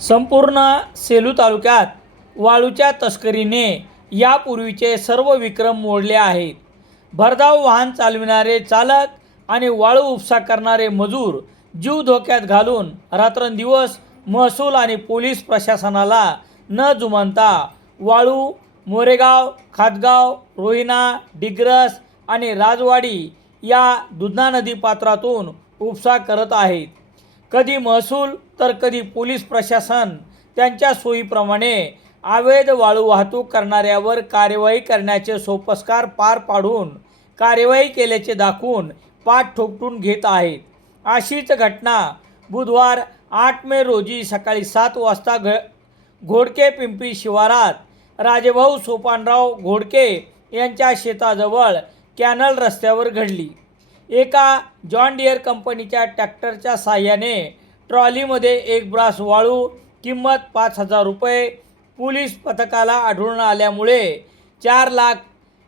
संपूर्ण सेलू तालुक्यात वाळूच्या तस्करीने यापूर्वीचे सर्व विक्रम मोडले आहेत. भरधाव वाहन चालविणारे चालक आणि वाळू उपसा करणारे मजूर जीव धोक्यात घालून रात्रंदिवस महसूल आणि पोलीस प्रशासनाला न जुमानता वाळू मोरेगाव खातगाव रोहिणा डिग्रस आणि राजवाडी या दुधना नदी पात्रातून उपसा करत आहेत. कधी महसूल तर कधी पोलीस प्रशासन. त्यांच्या सोयीप्रमाणे अवैध वाळू वाहतूक करणाऱ्यावर कार्यवाही करण्याचे सोपस्कार पार पाडून कार्यवाही केल्याचे दाखवून पाठ ठोकटून घेत आहेत. अशीच घटना बुधवार आठ मे रोजी सकाळी सात वाजता घ घोडके पिंपरी शिवारात राजेभाऊ सोपानराव घोडके यांच्या शेताजवळ कॅनल रस्त्यावर घडली. एका जॉन डिअर कंपनीच्या टॅक्टरच्या साह्याने ट्रॉलीमध्ये एक ब्रास वाळू किंमत पाच हजार रुपये पोलीस पथकाला आढळून आल्यामुळे चार लाख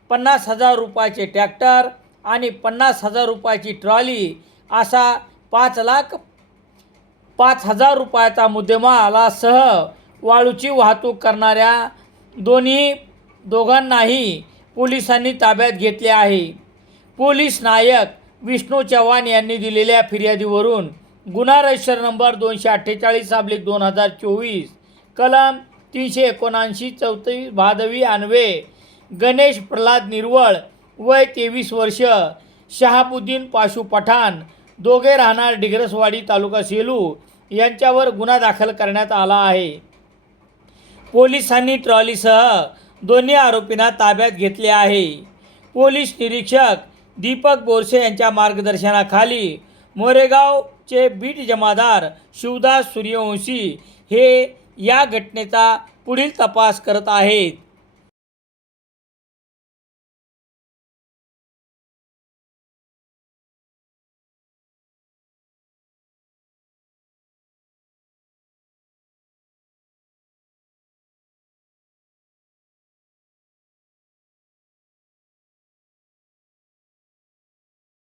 पन्नास हजार रुपयाचे ट्रॅक्टर आणि पन्नास हजार रुपयाची ट्रॉली असा पाच लाख पाच हजार रुपयाचा मुद्देमालासह वाळूची वाहतूक करणाऱ्या दोन्ही दोघांनाही पोलिसांनी ताब्यात घेतले आहे. पोलीस नायक विष्णू चव्हाण यांनी दिलेल्या फिर्यादीवरून गुन्हा रजिस्टर नंबर दोनशे अठ्ठेचाळीस अब्लिक दोन हजार चोवीस कलम तीनशे एकोणऐंशी चौतीस भादवी अन्वे गणेश प्रल्हाद निर्वळ वय तेवीस वर्ष शहाबुद्दीन पाशू पठाण दोघे राहणार डिग्रसवाडी तालुका सेलू यांच्यावर गुन्हा दाखल करण्यात आला आहे. पोलिसांनी ट्रॉलीसह दोन्ही आरोपींना ताब्यात घेतले आहे. पोलीस निरीक्षक दीपक बोरसे यांच्या मार्गदर्शनाखाली मोरेगावचे बीट जमादार शिवदास सूर्यवंशी हे या घटनेचा पुढील तपास करत आहेत.